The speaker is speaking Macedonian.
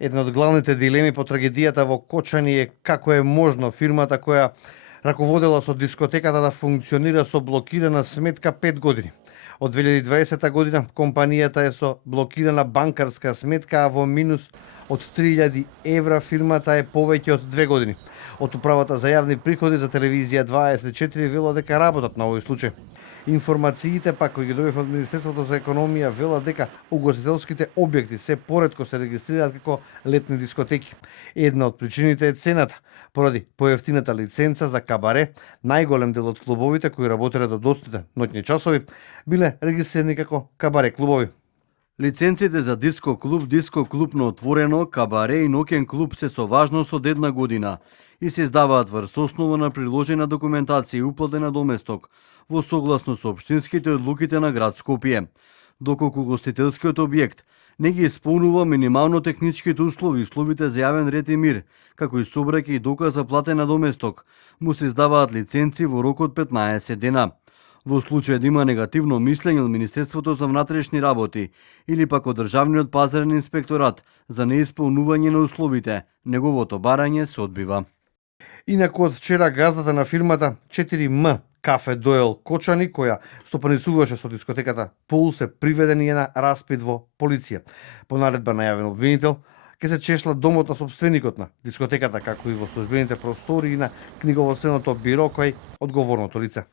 Една од главните дилеми по трагедијата во Кочани е како е можно фирмата која раководела со дискотеката да функционира со блокирана сметка 5 години. Од 2020 година компанијата е со блокирана банкарска сметка, а во минус од 3000 евра фирмата е повеќе од 2 години. Од управата за јавни приходи за телевизија 24 велат дека работат на овој случај. Информациите пак кои ги добивме од Министерството за економија велат дека угостителските објекти се поретко се регистрираат како летни дискотеки. Една од причините е цената. Поради поевтината лиценца за кабаре, најголем дел од клубовите кои работеле до доцните ноќни часови биле регистрирани како кабаре клубови. Лиценците за диско клуб на отворено, кабаре и ноќен клуб се со важност од една година и се издаваат врз основа на приложена документација и уплатена доместок во согласно со општинските одлуките на град Скопје. Доколку гостителскиот објект не ги исполнува минимално техничките услови и условите за јавен ред и мир, како и собраќај и доказ за платена доместок, му се издаваат лиценци во рок од 15 дена. Во случај да има негативно мислење од Министерството за внатрешни работи или пак од Државниот пазарен инспекторат за неисполнување на условите, неговото барање се одбива. Инаку од вчера газдата на фирмата 4М Кафе Доел Кочани, која стопанисуваше со дискотеката Пулс, е приведени на распит во полиција. По наредба на јавен обвинител, ќе се чешла домот на сопственикот на дискотеката, како и во службените простории на книговодственото биро кој одговорното лице.